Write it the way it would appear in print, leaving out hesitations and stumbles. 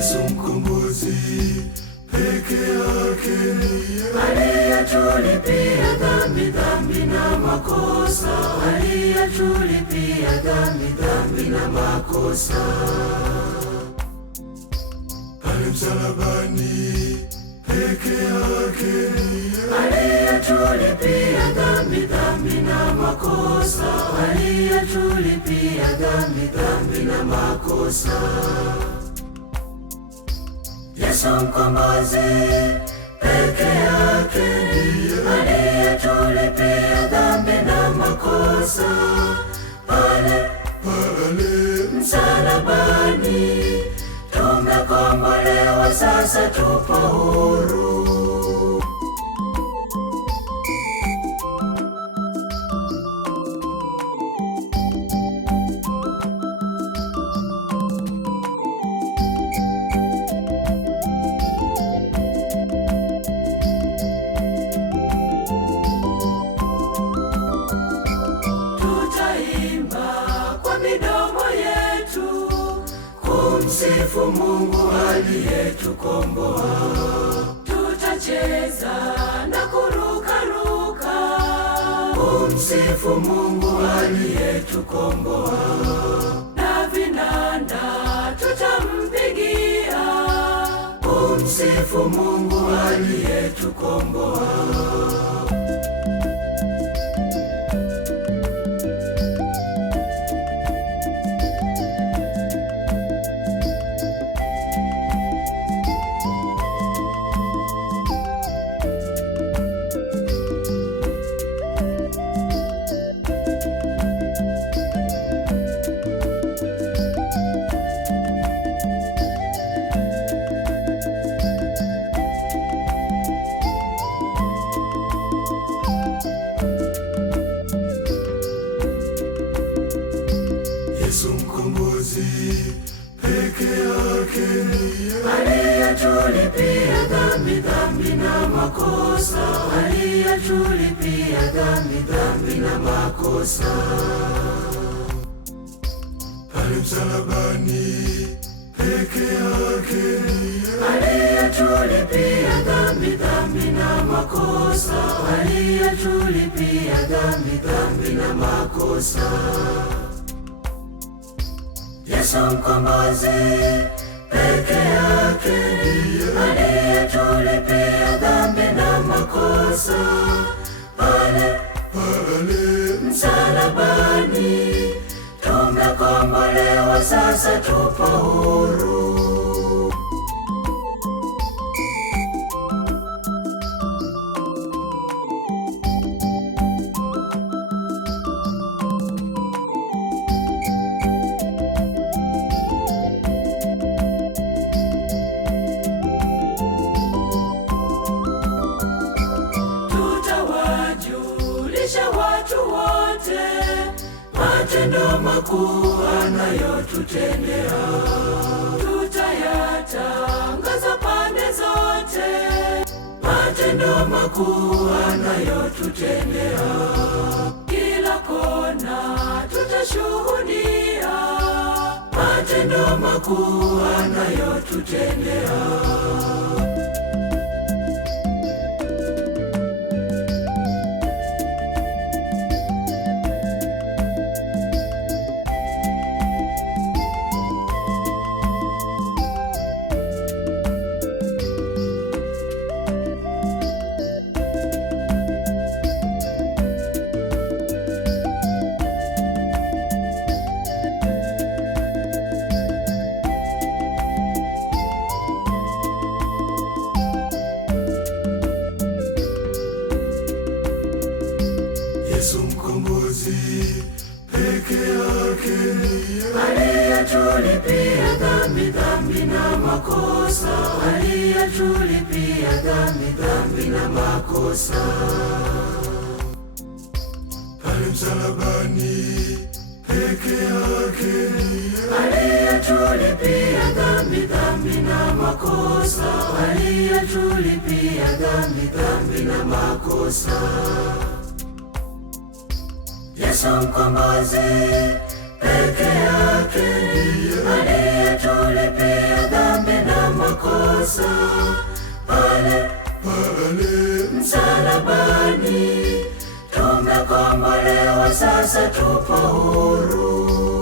Yesu mkombozi peke yake ndiye aliyetulipia dhambi na makosa, aliyetulipia dhambi na makosa. Pale msalabani peke yake ndiye aliyetulipia dhambi na makosa, aliyetulipia dhambi na makosa. Yesu mkombozi peke yake ndiye aliyetulipia dhambi na makosa. Pale msalabani tumekombolewa, sasa tupo huru. Kumsifu Mungu aliyetukomboa, tutacheza na kurukaruka. Kumsifu Mungu aliyetukomboa, na vinanda tutampigia. Kumsifu Mungu aliyetukomboa. Yesu mkombozi peke yake ndiye aliyetulipia dhambi na makosa, aliyetulipia dhambi na makosa. Pale msalabani peke yake ndiye aliyetulipia dhambi na makosa, aliyetulipia dhambi na makosa. Yesu mkombozi peke yake ndiye aliyetulipia dhambi na makosa. Pale msalabani tumekombolewa, sasa tupo huru. Watu wote matendo makuu anayotutendea, tutayatangaza pande zote. Matendo makuu anayotutendea, kila kona tutashuhudia. Matendo makuu anayotutendea. Yesu mkombozi peke yake ndiye aliyetulipia dhambi na makosa, aliyetulipia dhambi na makosa. Pale msalabani peke yake ndiye aliyetulipia dhambi na makosa, aliyetulipia dhambi na makosa. Yesu mkombozi peke yake ndiye aliyetulipia dhambi na makosa. Pale msalabani tumekombolewa, sasa tupo huru.